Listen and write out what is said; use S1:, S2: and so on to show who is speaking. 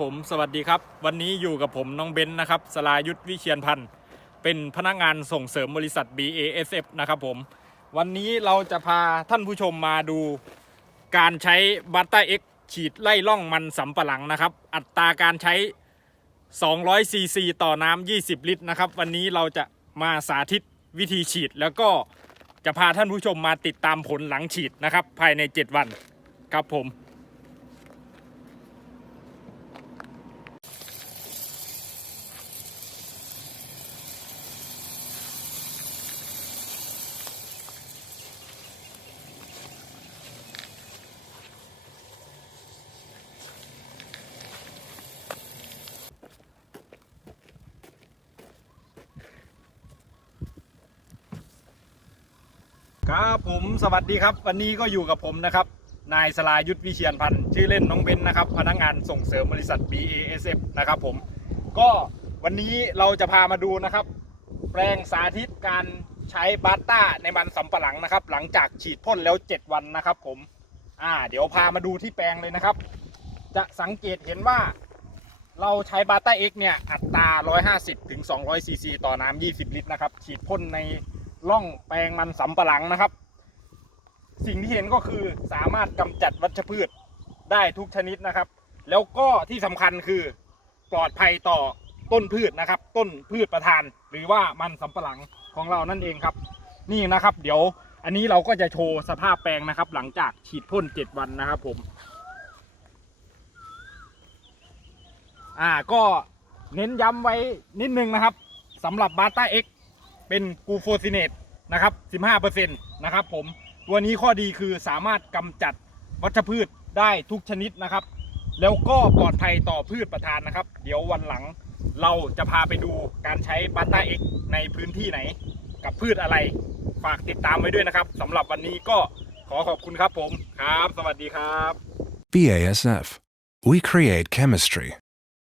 S1: ผมสวัสดีครับ วันนี้อยู่กับผมน้องเบนซ์นะครับสลายุทธวิเชียนพันธ์เป็นพนักงานส่งเสริมบริษัท BASF นะครับผม วันนี้เราจะพาท่านผู้ชมมาดู การใช้บัตเตอร์เอ็กฉีดไล่ล่องมันสำปะหลังนะครับ อัตราการใช้ 200 ซีซีต่อน้ำ 20 ลิตรนะครับ วันนี้เราจะมาสาธิตวิธีฉีด แล้วก็จะพาท่านผู้ชมมาติดตามผลหลังฉีดนะครับ ภายใน 7 วันครับผม ครับผมสวัสดีครับ วันนี้ก็อยู่กับผมนะครับ นายสลายุทธวิเชียนพันธ์ชื่อเล่นน้องเบนนะครับ พนักงานส่งเสริมบริษัท BASF นะครับผมก็วันนี้เราจะพามาดูนะครับ แปลงสาธิตการใช้บาต้าในมันสำปะหลังนะครับ หลังจากฉีดพ่นแล้ว 7 วันนะครับผมอ่าเดี๋ยวพามาดูที่แปลงเลยนะครับ จะสังเกตเห็นว่าเราใช้บาต้าเอ็กเนี่ยอัตรา 150ถึง200ซีซีต่อน้ำ20 ลิตรนะครับ ฉีดพ่นใน ร่องแปลงมันสำปะหลังนะครับ สิ่งที่เห็นก็คือสามารถกำจัดวัชพืชได้ทุกชนิดนะครับ แล้วก็ที่สำคัญคือปลอดภัยต่อต้นพืชนะครับ ต้นพืชประทาน หรือว่ามันสำปะหลังของเรานั่นเองครับ นี่นะครับ เดี๋ยวอันนี้เราก็จะโชว์สภาพแปลงนะครับ หลังจากฉีดพ่น 7 วันนะครับผม อ่าก็เน้นย้ำไว้นิดนึงนะครับสำหรับบาต้าเอ็ก เป็นกูโฟซิเนตนะครับ 15%นะครับผม ตัวนี้ข้อดีคือสามารถกำจัดวัชพืชได้ทุกชนิดนะครับ แล้วก็ปลอดภัยต่อพืชประทานนะครับ เดี๋ยววันหลังเราจะพาไปดูการใช้บาต้าเอ็กในพื้นที่ไหน กับพืชอะไร ฝากติดตามไว้ด้วยนะครับสำหรับวันนี้ก็ขอขอบคุณครับผมครับ สวัสดีครับ
S2: BASF. We create chemistry.